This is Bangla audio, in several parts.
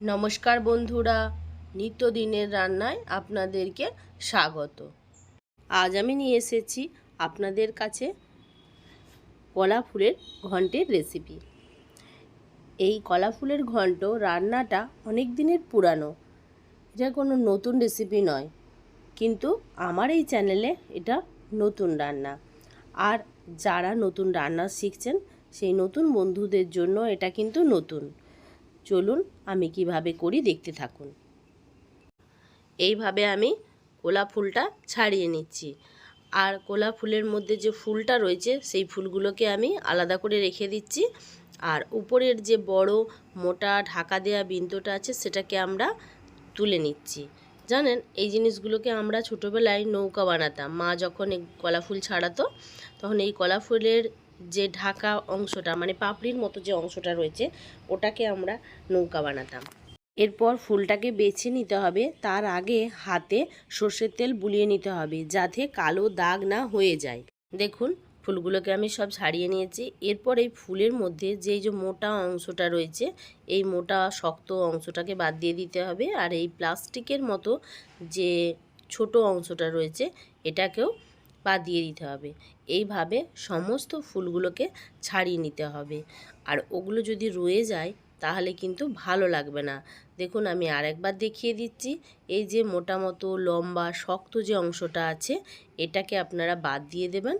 নমস্কার বন্ধুরা, নিত্যদিনের রান্নায় আপনাদেরকে স্বাগত। আজ আমি নিয়ে এসেছি আপনাদের কাছে কলা ফুলের ঘন্টের রেসিপি। এই কলা ফুলের ঘন্ট রান্নাটা অনেক দিনের পুরানো, এটা কোনো নতুন রেসিপি নয়, কিন্তু আমার এই চ্যানেলে এটা নতুন রান্না। আর যারা নতুন রান্না শিখছেন সেই নতুন বন্ধুদের জন্য এটা কিন্তু নতুন। চলুন আমি কিভাবে করি দেখতে থাকুন। এইভাবে আমি কলা ফুলটা ছাড়িয়ে নিচ্ছি, আর কলা ফুলের মধ্যে যে ফুলটা রয়েছে সেই ফুলগুলোকে আমি আলাদা করে রেখে দিচ্ছি। আর উপরের যে বড় মোটা ঢাকা দেওয়া বিন্দুটা আছে সেটাকে আমরা তুলে নিচ্ছি। জানেন, এই জিনিসগুলোকে আমরা ছোটোবেলায় নৌকা বানাতাম। মা যখন এই কলা ফুল ছাড়াতো তখন এই কলা ফুলের যে ঢাকা অংশটা মানে পাপড়ির মতো যে অংশটা রয়েছে ওটাকে আমরা নৌকা বানাতাম। এরপর ফুলটাকে বেছে নিতে হবে, তার আগে হাতে সর্ষের তেল বুলিয়ে নিতে হবে যাতে কালো দাগ না হয়ে যায়। দেখুন, ফুলগুলোকে আমি সব ছাড়িয়ে নিয়েছি। এরপর এই ফুলের মধ্যে যেই যে মোটা অংশটা রয়েছে এই মোটা শক্ত অংশটাকে বাদ দিয়ে দিতে হবে, আর এই প্লাস্টিকের মতো যে ছোট অংশটা রয়েছে এটাকেও বাদ দিয়ে দিতে হবে। এইভাবে সমস্ত ফুলগুলোকে ছাড়িয়ে নিতে হবে, আর ওগুলো যদি রয়ে যায় তাহলে কিন্তু ভালো লাগবে না। দেখুন, আমি আরেকবার দেখিয়ে দিচ্ছি। এই যে মোটা মতো লম্বা শক্ত যে অংশটা আছে এটাকে আপনারা বাদ দিয়ে দেবেন,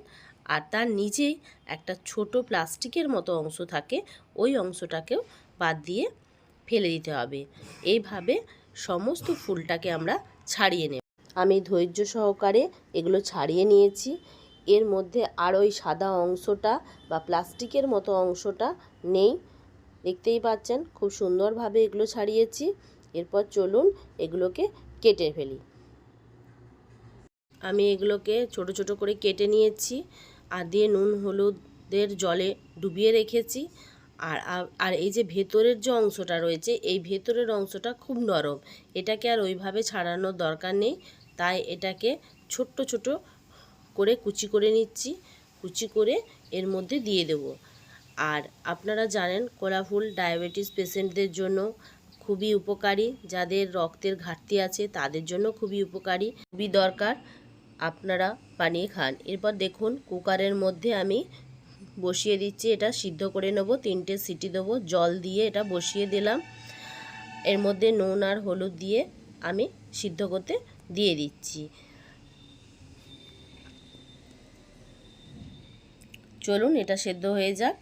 আর তার নিচেই একটা ছোট প্লাস্টিকের মতো অংশ থাকে, ওই অংশটাকেও বাদ দিয়ে ফেলে দিতে হবে। এইভাবে সমস্ত ফুলটাকে আমরা ছাড়িয়ে নেব। আমি ধৈর্য সহকারে এগুলো ছাড়িয়ে নিয়েছি। এর মধ্যে আর ওই সাদা অংশটা বা প্লাস্টিকের মতো অংশটা নেই, দেখতেই পাচ্ছেন। খুব সুন্দরভাবে এগুলো ছাড়িয়েছি। এরপর চলুন এগুলোকে কেটে ফেলি। আমি এগুলোকে ছোট ছোট করে কেটে নিয়েছি, আর দিয়ে নুন হলুদের জলে ডুবিয়ে রেখেছি। আর আর এই যে ভেতরের যে অংশটা রয়েছে এই ভেতরের অংশটা খুব নরম, এটাকে আর ওইভাবে ছাড়ানোর দরকার নেই। তাই এটাকে ছোট্ট ছোট করে কুচি করে নিচ্ছি, কুচি করে এর মধ্যে দিয়ে দেব। আর আপনারা জানেন কলা ফুল ডায়াবেটিস পেশেন্টদের জন্য খুবই উপকারী, যাদের রক্তের ঘাটতি আছে তাদের জন্য খুবই উপকারী, খুবই দরকার, আপনারা বানিয়ে খান। এরপর দেখুন কুকারের মধ্যে আমি বসিয়ে দিচ্ছি, এটা সিদ্ধ করে নেব। 3টে সিটি দেবো, জল দিয়ে এটা বসিয়ে দিলাম। এর মধ্যে নুন আর হলুদ দিয়ে আমি সিদ্ধ করতে দিয়ে দিচ্ছি। চলুন এটা সেদ্ধ হয়ে যাক,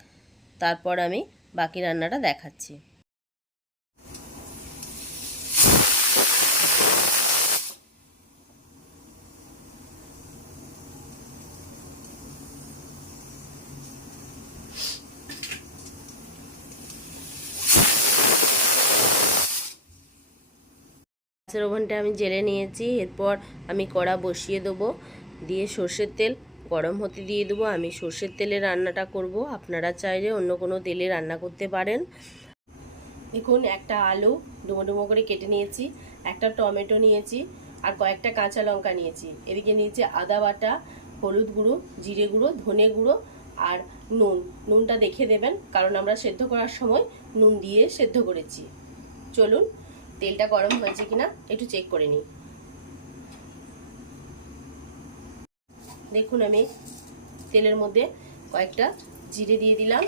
তারপর আমি বাকি রান্নাটা দেখাচ্ছি। গ্যাসের ওভেনটা আমি জেলে নিয়েছি। এরপর আমি কড়া বসিয়ে দেবো, দিয়ে সর্ষের তেল গরম হতে দিয়ে দেবো। আমি সর্ষের তেলে রান্নাটা করব, আপনারা চাইলে অন্য কোনো তেলে রান্না করতে পারেন। দেখুন, একটা আলু ডুমো ডুমো করে কেটে নিয়েছি, একটা টমেটো নিয়েছি, আর কয়েকটা কাঁচা লঙ্কা নিয়েছি। এদিকে নিয়েছি আদা বাটা, হলুদ গুঁড়ো, জিরে গুঁড়ো, ধনে গুঁড়ো আর নুন। নুনটা দেখে দেবেন, কারণ আমরা সেদ্ধ করার সময় নুন দিয়ে সেদ্ধ করেছি। চলুন তেলটা গরম হয়েছে কিনা একটু চেক করে নিই। দেখুন, আমি তেলের মধ্যে কয়েকটা জিরে দিয়ে দিলাম,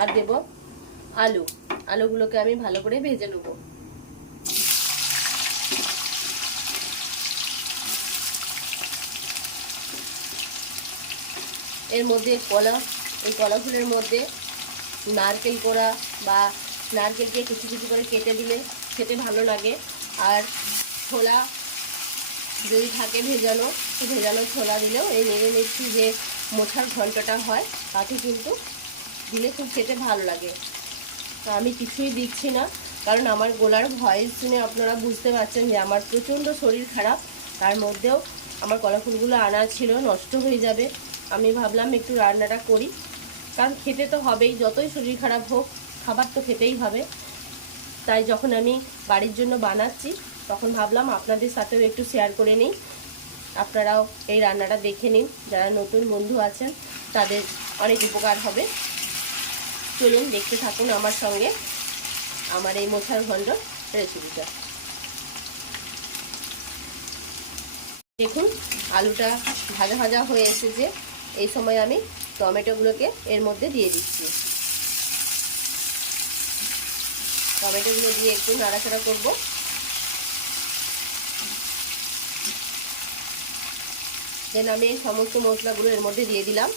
আর দেব আলু। আলুগুলোকে আমি ভালো করে ভেজে নেব। এর মধ্যে এই কলা ফুলের মধ্যে নারকেল কোড়া বা নারকেলকে কুচি কুচি করে কেটে দিলে খেতে ভালো লাগে। আর ছোলা যদি থাকে ভেজানো, ভেজানো ছোলা দিলেও এই নেড়ে মিষ্টি যে মোছার ঘন্টটা হয় তাতে কিন্তু দিলে খুব খেতে ভালো লাগে। আমি কিছুই দিচ্ছি না, কারণ আমার গলার ভয়েস শুনে আপনারা বুঝতে পারছেন যে আমার প্রচণ্ড শরীর খারাপ। তার মধ্যেও আমার কলা ফুলগুলো আনা ছিল, নষ্ট হয়ে যাবে। আমি ভাবলাম একটু রান্নাটা করি, কারণ খেতে তো হবেই, যতই শরীর খারাপ হোক খাবার তো খেতেই হবে। তাই যখন আমি বাড়ির জন্য বানাচ্ছি তখন ভাবলাম আপনাদের সাথেও একটু শেয়ার করে নিই, আপনারাও এই রান্নাটা দেখে নিন। যারা নতুন বন্ধু আছেন তাদের অনেক উপকার হবে। চলুন দেখতে থাকুন আমার সঙ্গে আমার এই মোছার ঘন্ট রেসিপিটা। দেখুন আলুটা ভাজা ভাজা হয়ে এসেছে। এই সময় আমি টমেটোগুলোকে এর মধ্যে দিয়ে দিচ্ছি। টমেটোগুলো দিয়ে একটু নাড়াচাড়া করব। দেন আমি এই সমস্ত মশলাগুলো এর মধ্যে দিয়ে দিলাম।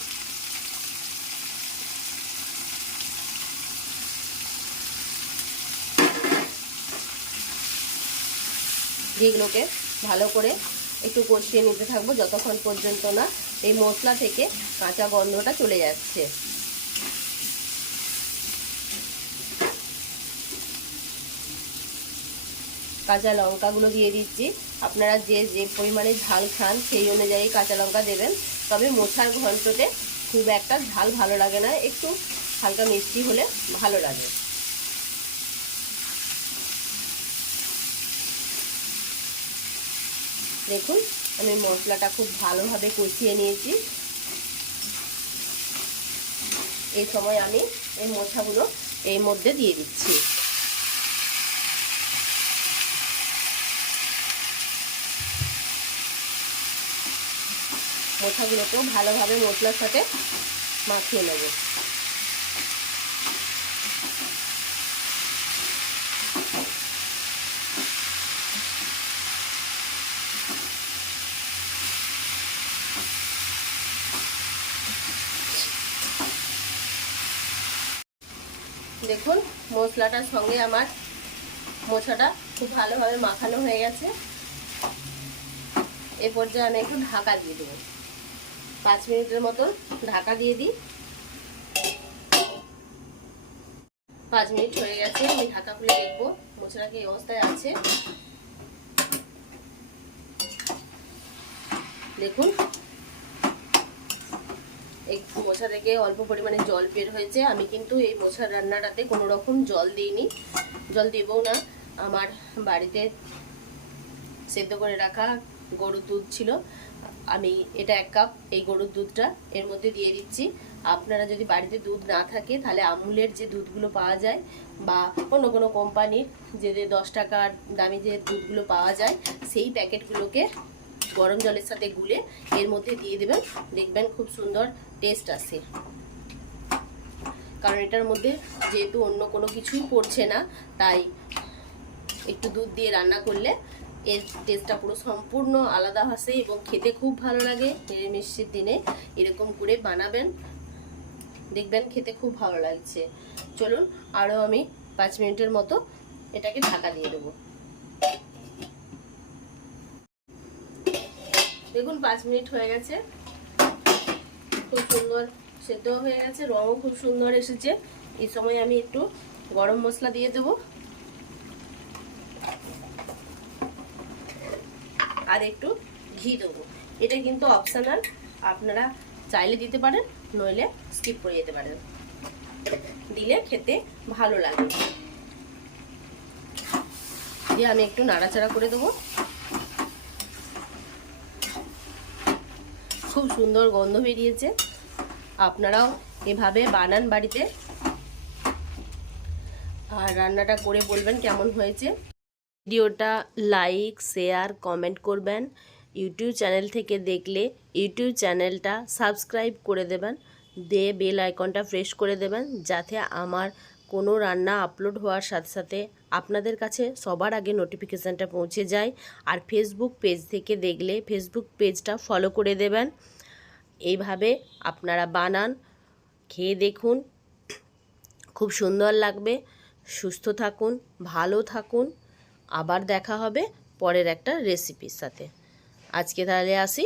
যেগুলোকে ভালো করে একটু কষিয়ে নিতে থাকবো যতক্ষণ পর্যন্ত না এই মশলা থেকে কাঁচা গন্ধটা চলে যাচ্ছে। কাঁচা লঙ্কাগুলো দিয়ে দিচ্ছি। আপনারা যে যে পরিমাণে ঝাল খান সেই অনুযায়ী কাঁচা লঙ্কা দেবেন। তবে মোছার ঘন্টতে খুব একটা ঝাল ভালো লাগে না, একটু হালকা মিষ্টি হলে ভালো লাগে। দেখুন আমি মশলাটা খুব ভালোভাবে কষিয়ে নিয়েছি। এই সময় আমি এই মোছাগুলো এর মধ্যে দিয়ে দিচ্ছি। মোছাগুলোকেও ভালোভাবে মশলার সাথে মাখিয়ে নেব। দেখুন মশলাটার সঙ্গে আমার মোছাটা খুব ভালোভাবে মাখানো হয়ে গেছে। এ পর্যায়ে আমি একটু ঢাকা দিয়ে দেবো। 5 মিনিটের মতো ঢাকা দিয়ে দিই। 5 মিনিট হয়ে গেছে। আমি ঢাকা খুলে দেখবো মোছাটা কি অবস্থায় আছে। দেখুন এই মোছা থেকে অল্প পরিমাণে জল বের হয়েছে। আমি কিন্তু এই মোছার রান্নাটাতে কোনো রকম জল দিইনি, জল দেবও না। আমার বাড়িতে সেদ্ধ করে রাখা গরুর দুধ ছিল, আমি এটা 1 কাপ এই গরুর দুধটা এর মধ্যে দিয়ে দিচ্ছি। আপনারা যদি বাড়িতে দুধ না থাকে তাহলে আমুলের যে দুধগুলো পাওয়া যায় বা অন্য কোনো কোম্পানির যে 10 টাকার দামি যে দুধগুলো পাওয়া যায় সেই প্যাকেটগুলোকে গরম জলের সাথে গুলে এর মধ্যে দিয়ে দেবেন। দেখবেন খুব সুন্দর টেস্ট আসে। কারণ এটার মধ্যে যেহেতু অন্য কোনো কিছুই পড়ছে না, তাই একটু দুধ দিয়ে রান্না করলে এর টেস্টটা পুরো সম্পূর্ণ আলাদা আসে এবং খেতে খুব ভালো লাগে। নিরামিষের দিনে এরকম করে বানাবেন, দেখবেন খেতে খুব ভালো লাগছে। চলুন আরও আমি 5 মিনিটের মতো এটাকে ঢাকা দিয়ে দেবো। দেখুন 5 মিনিট হয়ে গেছে, খুব সুন্দর সেদ্ধ হয়ে গেছে, রঙও খুব সুন্দর এসেছে। এই সময় আমি একটু গরম মশলা দিয়ে দেবো আর একটু ঘি দেবো। এটা কিন্তু অপশনাল, আপনারা চাইলে দিতে পারেন, নইলে স্কিপ করে যেতে পারেন। দিলে খেতে ভালো লাগে। দিয়ে আমি একটু নাড়াচাড়া করে দেবো। খুব সুন্দর গন্ধ বেরিয়েছে। আপনারাও এভাবে বানান বাড়িতে, আর রান্নাটা করে বলবেন কেমন হয়েছে। ভিডিওটা লাইক, শেয়ার, কমেন্ট করবেন। ইউটিউব চ্যানেল থেকে দেখলে ইউটিউব চ্যানেলটা সাবস্ক্রাইব করে দেবেন, দিয়ে বেল আইকনটা প্রেস করে দেবেন, যাতে আমার কোনো রান্না আপলোড হওয়ার সাথে সাথে আপনাদের কাছে সবার আগে নোটিফিকেশানটা পৌঁছে যায়। আর ফেসবুক পেজ থেকে দেখলে ফেসবুক পেজটা ফলো করে দেবেন। এইভাবে আপনারা বানান, খেয়ে দেখুন, খুব সুন্দর লাগবে। সুস্থ থাকুন, ভালো থাকুন। আবার দেখা হবে পরের একটা রেসিপির সাথে। আজকে তাহলে আসি।